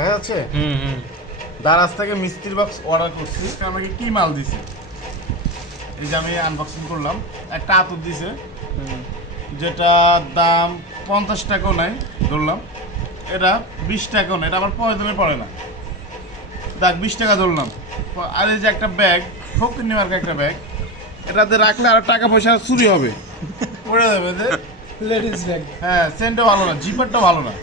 দেখা যাচ্ছে? দারাজ থেকে মিস্ত্রি বক্স অর্ডার করছি। আমাকে কি মাল দিছে এই যে আমি আনবক্সিং করলাম। একটা আতর দিছে যেটা দাম 50 টাকাও নাই ধরলাম, এটা 20 টাকাও না, এটা আমার প্রয়োজনে পড়ে না, দেখ 20 টাকা ধরলাম। আর এই যে একটা ব্যাগ, ফকিন্নি মার্কা একটা ব্যাগ, এটাতে রাখলে আর টাকা পয়সা চুরি হবে, পড়ে যাবে যে লেডিস ব্যাগ। হ্যাঁ, সেন্টও ভালো না, জিপারটা ভালো না।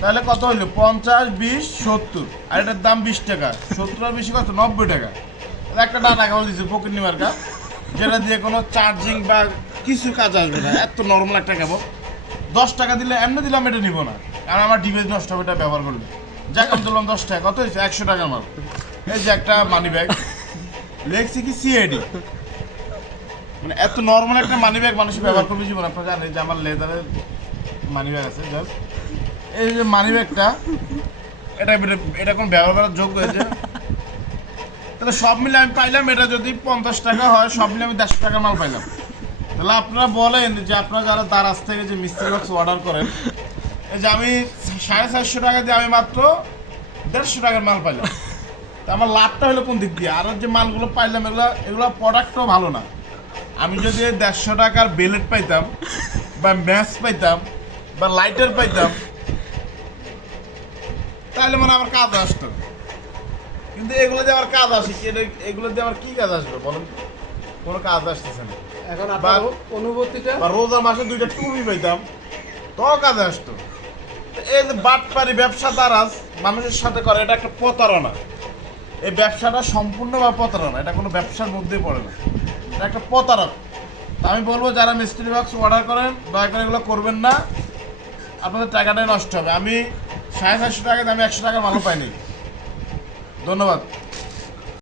তাহলে কত হইলো? 50, 20, 70, আর এটার দাম 20 টাকা। 70 আর বেশি কত? 90 টাকা। একটা ডাটা কেবল দিচ্ছে ফকিন্নি মার্কা, যেটা দিয়ে কোনো চার্জিং বা কিছু কাজ আসবে না, এত নর্মাল একটা কেবল। 10 টাকা দিলে এমনি দিলাম, এটা নিব না, কারণ আমার ডিভাইস নষ্ট হবে এটা ব্যবহার করলে। যাক আমি দিলাম 10 টাকা, কত হয়েছে? 100 টাকার মাল। এই যে একটা মানি ব্যাগ, লেখছি কি সিআইডি, মানে এত নর্মাল একটা মানি ব্যাগ মানুষ ব্যবহার করবে জীবন। আপনারা জানেন যে আমার লেদারের মানি ব্যাগ আছে, জাস্ট এই যে মানি ব্যাগটা, এটা কোন ব্যবহার করার যোগ্য হয়েছে? তাহলে সব মিলে আমি পাইলাম, এটা যদি 50 টাকা হয়, সব মিলে আমি 150 টাকা মাল পাইলাম। তাহলে আপনারা বলেন যে আপনারা যারা দারাজ থেকে যে মিস্ত্রি বক্স অর্ডার করেন, এই যে আমি 450 টাকা দিয়ে আমি মাত্র 150 টাকার মাল পাইলাম, তা আমার লাভটা হলো কোন দিক দিয়ে? আর যে মালগুলো পাইলাম এগুলো প্রোডাক্টও ভালো না। আমি যদি 150 টাকার বেলেট পাইতাম বা ম্যাচ পাইতাম বা লাইটার পাইতাম, তাহলে মানে আমার কাজ আসতো। কিন্তু এগুলো দিয়ে আমার কাজ আসে কি? এগুলো দিয়ে আমার কি কাজ আসবে বলেন? কোনো কাজ আসতেছে না। এখন আপনার অনুভূতিটা, বা রোজার মাসে 2টা টুপি পাইতাম, তো কাজে আসতো। এই যে বাটপারি ব্যবসা দারাজ মানুষের সাথে করে, এটা একটা প্রতারণা। এই ব্যবসাটা সম্পূর্ণভাবে প্রতারণা, এটা কোনো ব্যবসার মধ্যেই পড়ে না, এটা একটা প্রতারক। আমি বলবো যারা মিস্ত্রি বক্স অর্ডার করেন, দয়া করে এগুলো করবেন না, আপনাদের টাকাটাই নষ্ট হবে। আমি 450 টাকা দিয়ে আমি 100 টাকার মালও পাইনি। ধন্যবাদ।